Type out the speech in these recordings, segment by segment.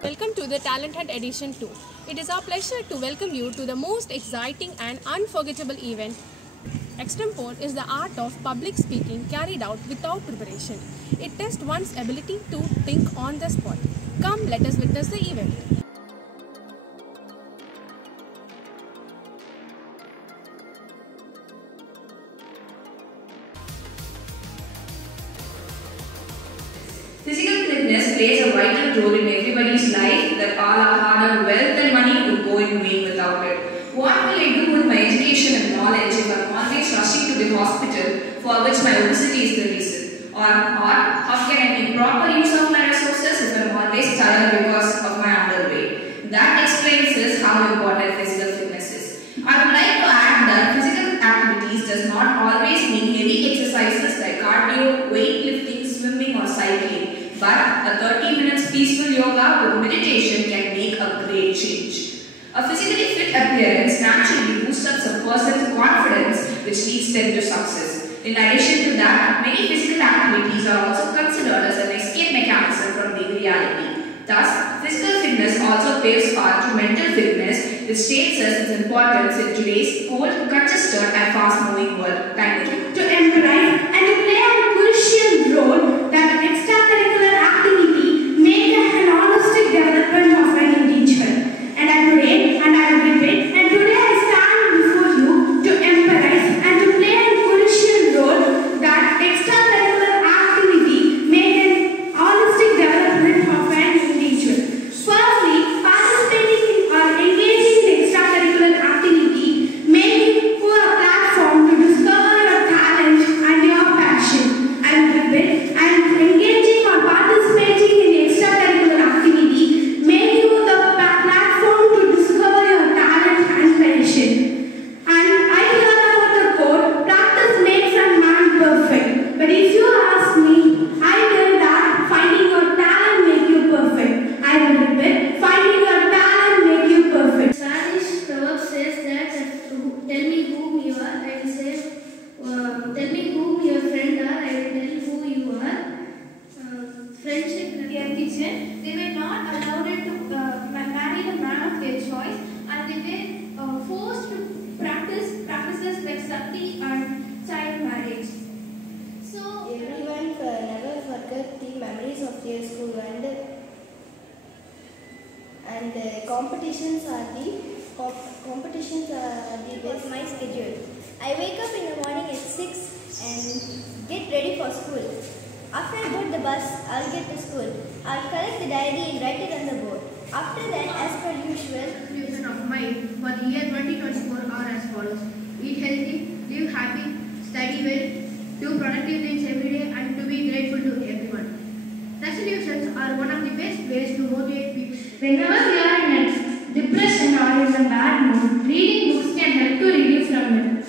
Welcome to the Talent Hunt Edition 2. It is our pleasure to welcome you to the most exciting and unforgettable event. Extempore is the art of public speaking carried out without preparation. It tests one's ability to think on the spot. Come, let us witness the event. Physical fitness plays a vital role in everybody's life, that all our hard-earned wealth and money would go in vain without it. What will I do with my education and knowledge if I'm always rushing to the hospital for which my obesity is the reason? Or how can I make proper use of my resources if I'm always tired because of my underweight? That explains how important physical fitness is. I would like to add that physical activities does not always mean heavy exercises like cardio, weightlifting, swimming or cycling. But a 30 minutes peaceful yoga with meditation can make a great change. A physically fit appearance naturally boosts up a person's confidence, which leads them to success. In addition to that, many physical activities are also considered as an escape mechanism from the reality. Thus, physical fitness also paves path to mental fitness, which states us its importance in today's cold, congested and fast-moving world. Thank you. To emphasize and to play a crucial role that an extracurricular activity make an holistic development of an individual. And I repeat, and today I stand before you to emphasize and to play a crucial role that extracurricular activity make an holistic development of an individual. Firstly, participating in or engaging in extracurricular activity make you a platform to discover your talent and your passion. And engaging or participating in extracurricular activity make you the platform to discover your talent and passion. And I heard about the quote, practice makes a man perfect. But if you ask me, I tell that finding your talent make you perfect. I will repeat, finding your talent make you perfect. Spanish proverb says that tell me whom you are, I will say, tell me whom your friend are, I will tell who you are. Friendship, their teacher, they were not allowed to marry the man of their choice, and they were forced to practices like sati and child marriage. So everyone never forget the memories of their school, and competitions are the best. My schedule. I wake up in the morning at 6 and get ready for school. After I board the bus, I'll get to school. I'll collect the diary and write it on the board. After that, as per usual, resolution of mine for the year 2024 are as follows: eat healthy, live happy, study well, do productive things every day, and to be grateful to everyone. Resolutions are one of the best ways to motivate people. Whenever we are in a depression or in a bad mood, reading books can help to relieve from it.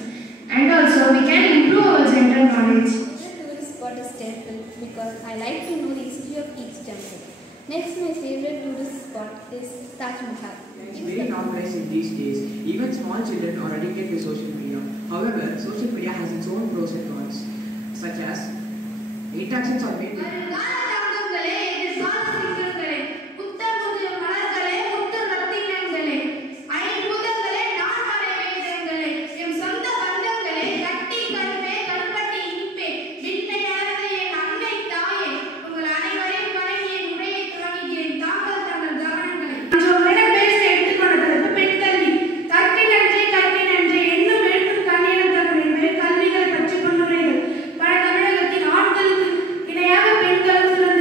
And also, we can improve our general knowledge. favorite tourist spot is temple because I like to know the history of each temple. Next, my favorite tourist spot is Taj Mahal. It's very normalized in these days. Even small children are addicted to social media. However, social media has its own pros and cons, such as interactions are made with பல தமிழகத்தின் ஆண்களுக்கு இணையாக பெண்களும்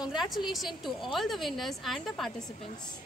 Congratulations to all the winners and the participants.